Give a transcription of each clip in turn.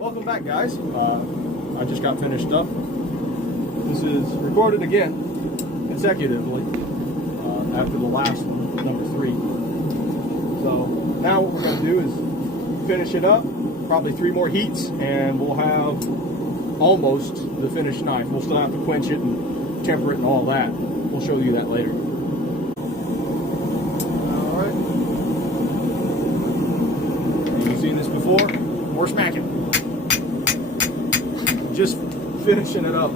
Welcome back, guys. I just got finished up. This is recorded again consecutively after the last one, number 3. So now what we're going to do is finish it up, probably 3 more heats, and we'll have almost the finished knife. We'll still have to quench it and temper it and all that. We'll show you that later. Alright. You've seen this before? More smacking. Just finishing it up.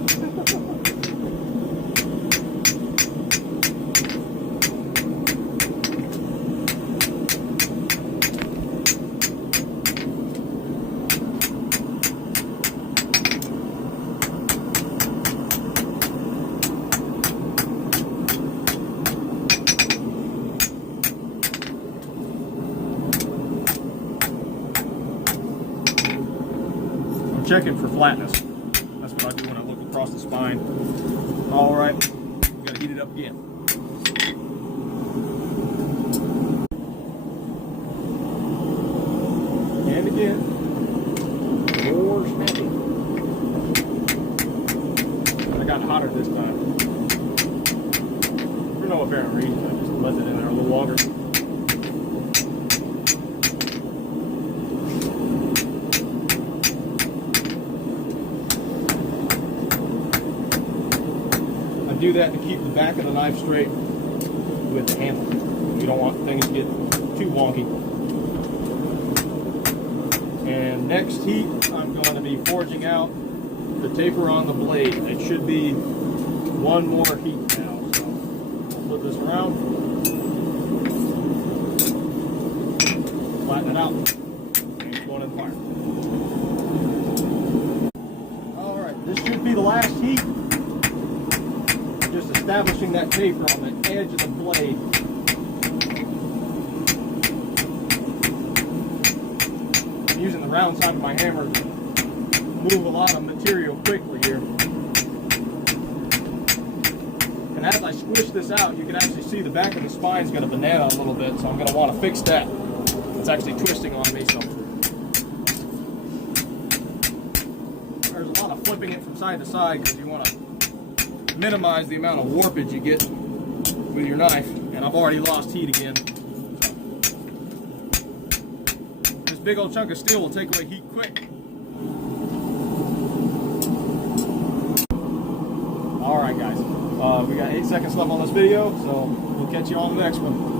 I'm checking for flatness. That's what I do when I look across the spine. All right, we gotta heat it up again. And again, more smacking. I got hotter this time. For no apparent reason, I just left it in there a little longer. Do that to keep the back of the knife straight with the handle. You don't want things to get too wonky. And next heat, I'm going to be forging out the taper on the blade. It should be 1 more heat now. So I'll flip this around, flatten it out, and it's going in the fire. All right, this should be the last heat. Just establishing that taper on the edge of the blade. I'm using the round side of my hammer to move a lot of material quickly here. And as I squish this out, you can actually see the back of the spine's got a banana a little bit, so I'm going to want to fix that. It's actually twisting on me, so there's a lot of flipping it from side to side because you want to minimize the amount of warpage you get with your knife, and I've already lost heat again. This big old chunk of steel will take away heat quick. Alright guys, we got 8 seconds left on this video, so we'll catch you on the next one.